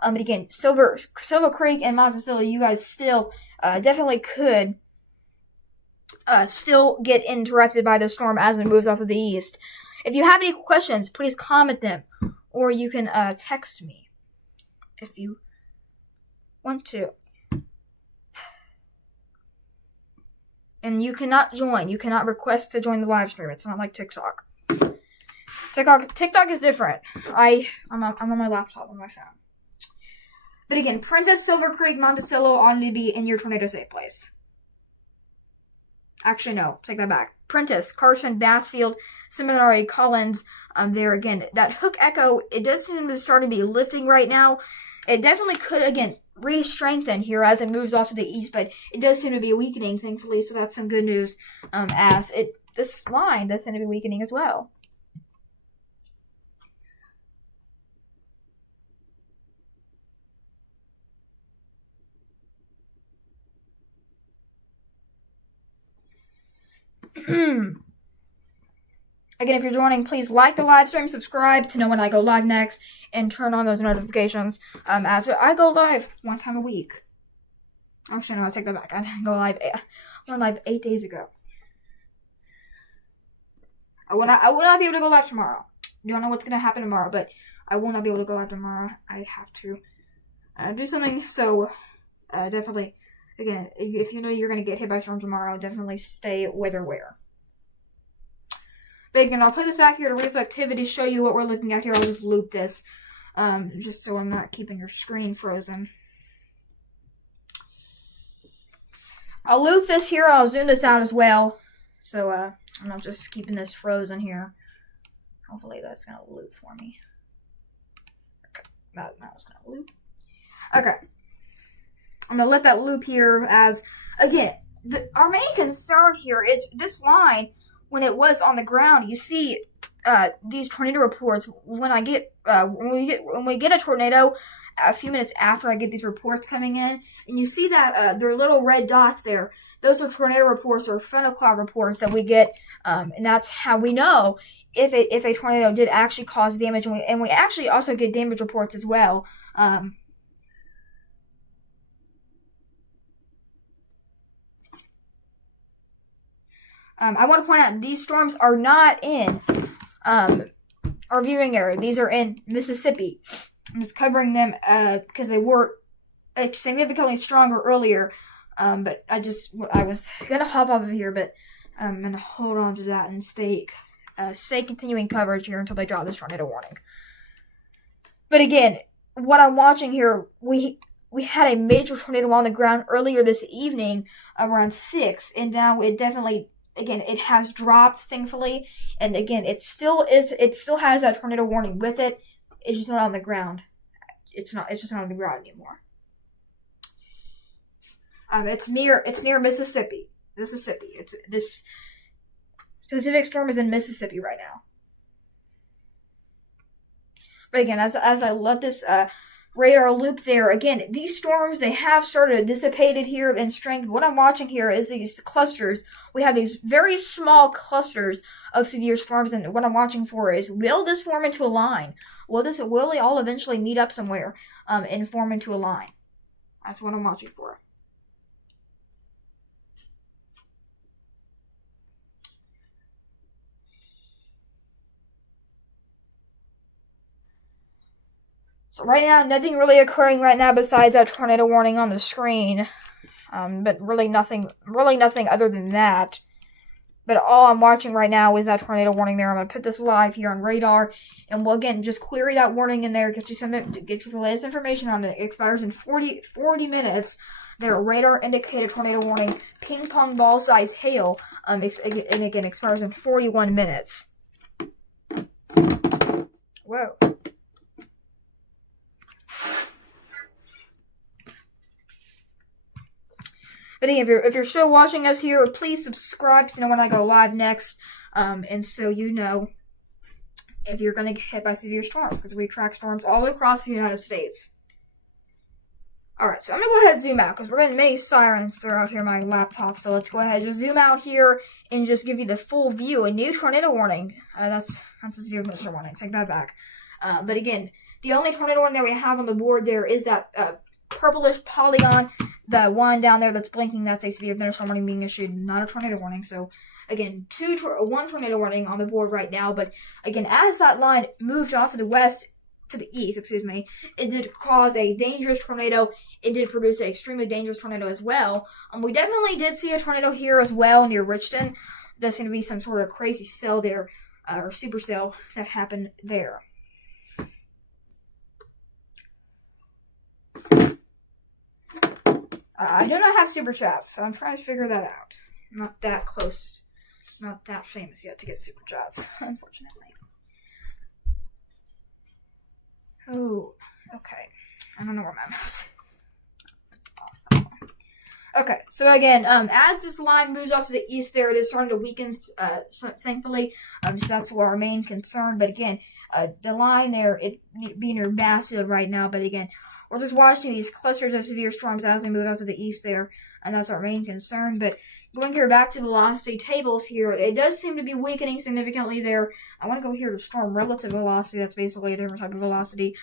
But again, Silver Creek and Monticello, you guys still definitely could still get interrupted by the storm as it moves off to the east. If you have any questions, please comment them, or you can text me if you want to. And you cannot request to join the live stream. It's not like TikTok. TikTok is different. I'm on my laptop on my phone. But again, Prentiss, Silver Creek, Monticello all need to be in your tornado safe place. Actually, no, take that back. Prentiss, Carson, Bassfield, Seminary, Collins. There again, that hook echo, it does seem to start to be lifting right now. It definitely could, again, re-strengthen here as it moves off to the east, but it does seem to be weakening, thankfully, so that's some good news, as this line does seem to be weakening as well. Again, if you're joining, please like the live stream, subscribe to know when I go live next, and turn on those notifications. As I go live one time a week. Actually, no, I take that back. I didn't go live. I went live 8 days ago. I will not be able to go live tomorrow. Don't know what's gonna happen tomorrow, but I will not be able to go live tomorrow. I have to do something. So definitely, again, if you know you're gonna get hit by storm tomorrow, definitely stay weather aware. But again, I'll put this back here to reflectivity, show you what we're looking at here. I'll just loop this, just so I'm not keeping your screen frozen. I'll loop this here. I'll zoom this out as well, so I'm not just keeping this frozen here. Hopefully that's gonna loop for me. Okay, that was gonna loop. Okay, I'm gonna let that loop here. As again, our main concern here is this line. When it was on the ground, you see these tornado reports. When we get a tornado, a few minutes after I get these reports coming in, and you see that there are little red dots there. Those are tornado reports or thundercloud reports that we get, and that's how we know if a tornado did actually cause damage. And we actually also get damage reports as well. I want to point out these storms are not in our viewing area. These are in Mississippi. I'm just covering them because they were significantly stronger earlier. But I was gonna hop off of here, but I'm gonna hold on to that and stay continuing coverage here until they drop this tornado warning. But again, what I'm watching here, we had a major tornado on the ground earlier this evening around 6, and now it definitely. Again, it has dropped, thankfully, and again, it still has that tornado warning with it. It's just not on the ground. It's just not on the ground anymore. It's near Mississippi. It's this specific storm is in Mississippi right now. But again, as I let this radar loop there. Again, these storms, they have sort of dissipated here in strength. What I'm watching here is these clusters. We have these very small clusters of severe storms, and what I'm watching for is, will this form into a line? Will they all eventually meet up somewhere and form into a line? That's what I'm watching for. So right now, nothing really occurring right now besides that tornado warning on the screen. But really nothing other than that. But all I'm watching right now is that tornado warning there. I'm going to put this live here on radar. And we'll, again, just query that warning in there. Get you the latest information on it. It expires in 40 minutes. Their radar indicated tornado warning, ping pong ball size hail. And again, expires in 41 minutes. Whoa. But again, if you're still watching us here, please subscribe to know when I go live next. And so you know if you're going to get hit by severe storms, because we track storms all across the United States. Alright, so I'm going to go ahead and zoom out, because we're getting many sirens throughout here on my laptop. So let's go ahead and just zoom out here and just give you the full view. A new tornado warning. That's a severe thunderstorm warning. Take that back. But again, the only tornado warning that we have on the board there is that purplish polygon. The one down there that's blinking, that's a severe thunderstorm warning being issued, not a tornado warning. So, again, one tornado warning on the board right now. But, again, as that line moved off to the east, it did cause a dangerous tornado. It did produce an extremely dangerous tornado as well. We definitely did see a tornado here as well near Richton. There seemed to be some sort of crazy cell there, or supercell that happened there. I do not have super chats, so I'm trying to figure that out. I'm not that close, not that famous yet to get super chats, unfortunately. Oh, okay. I don't know where my mouse is. Okay, so again, as this line moves off to the east there, it is starting to weaken, thankfully. So that's our main concern. But again, the line there, it being near Bassfield right now, but again, we're just watching these clusters of severe storms as they move out to the east there, and that's our main concern. But going here back to velocity tables here, it does seem to be weakening significantly there. I want to go here to storm relative velocity. That's basically a different type of velocity.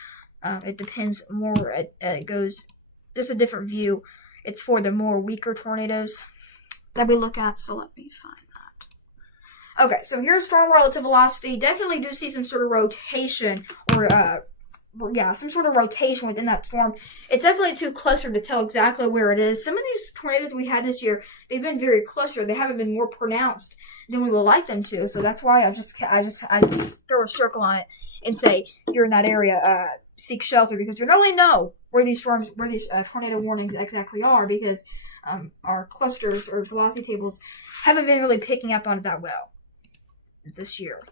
It depends more. It goes just a different view. It's for the more weaker tornadoes that we look at. So let me find that. Okay, so here's storm relative velocity. Definitely do see some sort of rotation or some sort of rotation within that storm. It's definitely too clustered to tell exactly where it is. Some of these tornadoes we had this year, they've been very clustered. They haven't been more pronounced than we would like them to. So that's why I just throw a circle on it and say, if you're in that area, seek shelter, because you don't really know where these tornado warnings exactly are, because our clusters or velocity tables haven't been really picking up on it that well this year.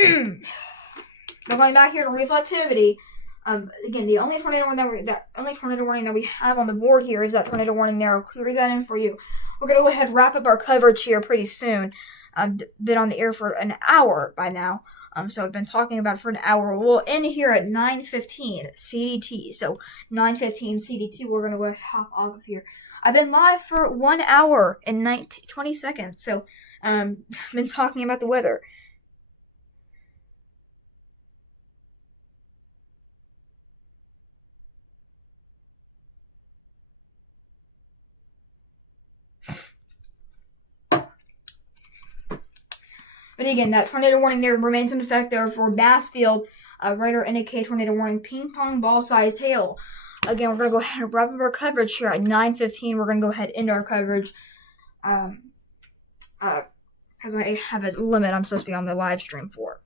But going back here to reflectivity, again, the only tornado warning that we have on the board here is that tornado warning there. I'll clear that in for you. We're gonna go ahead and wrap up our coverage here pretty soon. I've been on the air for an hour by now, so I've been talking about it for an hour. We'll end here at 9:15 CDT. So 9:15 CDT, we're gonna go ahead and hop off of here. I've been live for 1 hour and 20 seconds. So I've been talking about the weather. But again, that tornado warning there remains in effect there for Bassfield. Radar indicate tornado warning, ping pong ball size hail. Again, we're going to go ahead and wrap up our coverage here at 9:15. We're going to go ahead and end our coverage. Because I have a limit I'm supposed to be on the live stream for.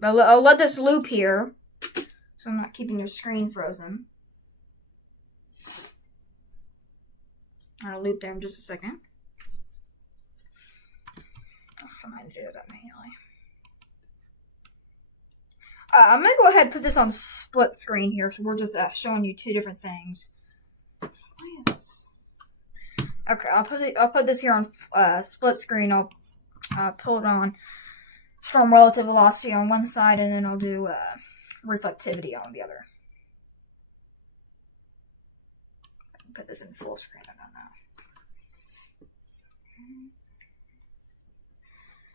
I'll let this loop here, so I'm not keeping your screen frozen. I'll loop there in just a second. I'm trying to do that manually. I'm gonna go ahead and put this on split screen here, so we're just showing you two different things. Why is this? Okay, I'll put this here on split screen. I'll pull it on storm relative velocity on one side, and then I'll do reflectivity on the other. Put this in full screen. I don't know.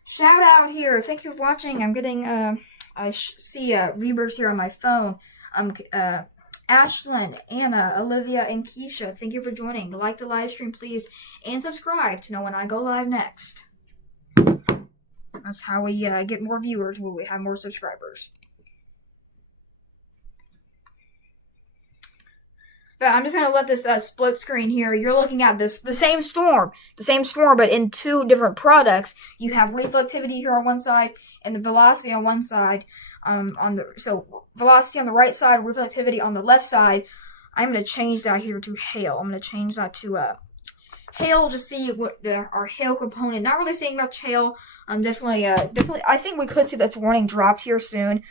Shout out here. Thank you for watching. I'm getting I see Rebirths here on my phone. Ashlyn, Anna, Olivia, and Keisha, thank you for joining. Like the live stream, please, and subscribe to know when I go live next. That's how we get more viewers when we have more subscribers. But I'm just going to let this split screen here. You're looking at the same storm, but in two different products. You have reflectivity here on one side and the velocity on one side. So velocity on the right side, reflectivity on the left side. I'm going to change that here to hail. I'm going to change that to hail. Just see what our hail component. Not really seeing much hail. Definitely. I think we could see this warning dropped here soon.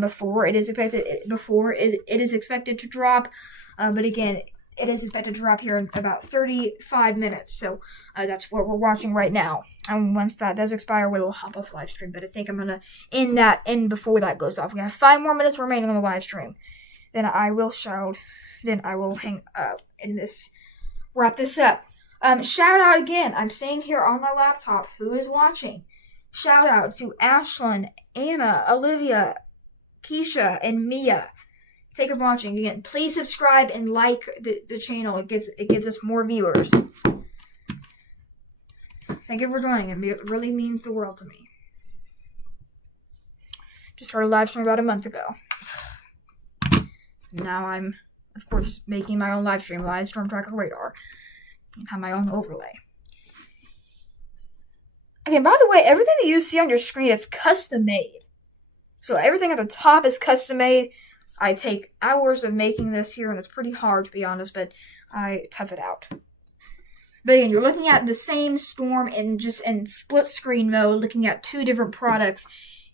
Before it is expected to drop. But again, it is expected to drop here in about 35 minutes. So that's what we're watching right now. And once that does expire, we will hop off live stream. But I think I'm going to end before that goes off. We have 5 more minutes remaining on the live stream. Then I will hang up and wrap this up. Shout out again. I'm seeing here on my laptop who is watching. Shout out to Ashlyn, Anna, Olivia, Keisha, and Mia. Thank you for watching. Again, please subscribe and like the channel. It gives us more viewers. Thank you for joining. It really means the world to me. Just started live stream about a month ago. Now I'm, of course, making my own live stream, live Storm Tracker Radar. And have my own overlay. Okay, by the way, everything that you see on your screen is custom made. So everything at the top is custom made. I take hours of making this here, and it's pretty hard, to be honest, but I tough it out. But again, you're looking at the same storm in split screen mode, looking at two different products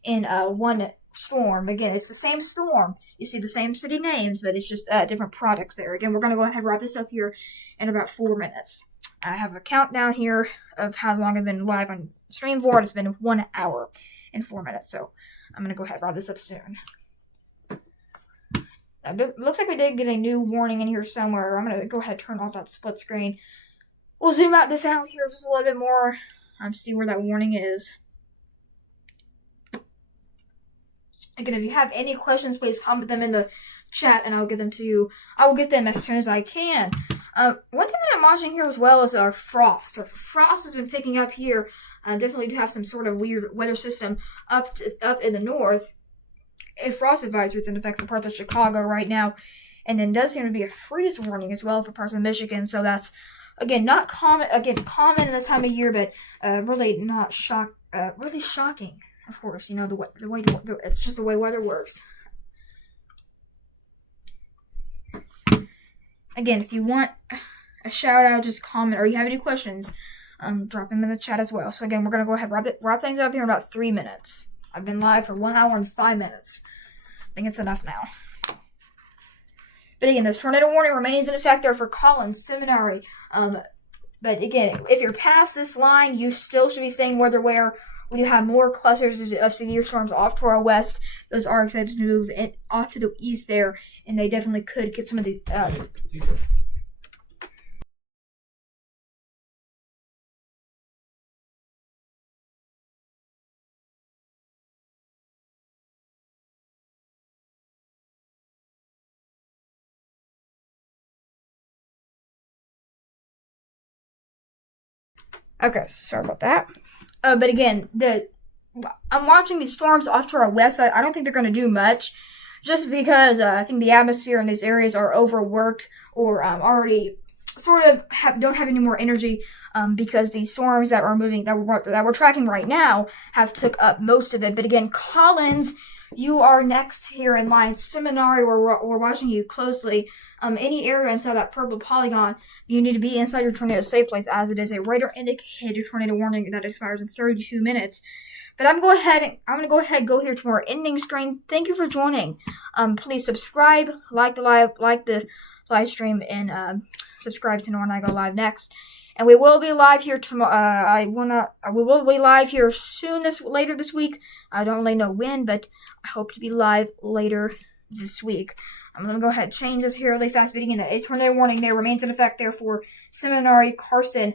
in one storm. Again, it's the same storm. You see the same city names, but it's just different products there. Again, we're going to go ahead and wrap this up here in about 4 minutes. I have a countdown here of how long I've been live on stream for. It's been 1 hour and 4 minutes, so I'm going to go ahead and wrap this up soon. It looks like we did get a new warning in here somewhere. I'm going to go ahead and turn off that split screen. We'll zoom out this out here just a little bit more. See where that warning is. Again, if you have any questions, please comment them in the chat and I'll get them to you. I will get them as soon as I can. One thing that I'm watching here as well is our frost. Our frost has been picking up here. Definitely do have some sort of weird weather system up in the north. A frost advisory is in effect for parts of Chicago right now, and then does seem to be a freeze warning as well for parts of Michigan. So that's again not common. Again, common in this time of year, but really not really shocking. Of course, you know the way it's just the way weather works. Again, if you want a shout out, just comment, or you have any questions, drop them in the chat as well. So again, we're gonna go ahead and wrap things up here in about 3 minutes. I've been live for 1 hour and 5 minutes. I think it's enough now. But again, this tornado warning remains in effect there for Collins Seminary. But again, if you're past this line, you still should be staying weather-aware. We do have more clusters of severe storms off to our west. Those are expected to move off to the east there, and they definitely could get some of these. Okay, sorry about that. But again, I'm watching these storms off to our west. I don't think they're going to do much, just because I think the atmosphere in these areas are overworked or already sort of don't have any more energy because these storms that we're tracking right now have took up most of it. But again, Collins, you are next here in line. Seminary, we're watching you closely. Any area inside that purple polygon, you need to be inside your tornado safe place, as it is a radar indicated tornado warning that expires in 32 minutes. But I'm gonna go ahead and go here to our ending screen. Thank you for joining. Please subscribe, like the live stream, and subscribe to know when I go live next. And we will be live here tomorrow. We will be live here later this week. I don't really know when, but I hope to be live later this week. I'm going to go ahead and change this here really fast. Beginning a tornado warning there remains in effect there for Seminary Carson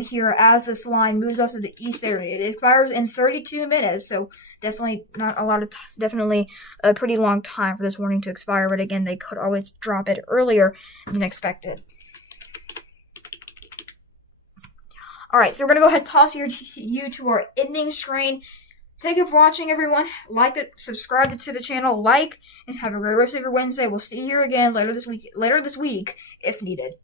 here as this line moves off to the east area. It expires in 32 minutes, so definitely not a lot of definitely a pretty long time for this warning to expire. But again, they could always drop it earlier than expected. Alright, so we're going to go ahead and toss you to our ending screen. Thank you for watching, everyone. Like it, subscribe to the channel, and have a great rest of your Wednesday. We'll see you here again later this week if needed.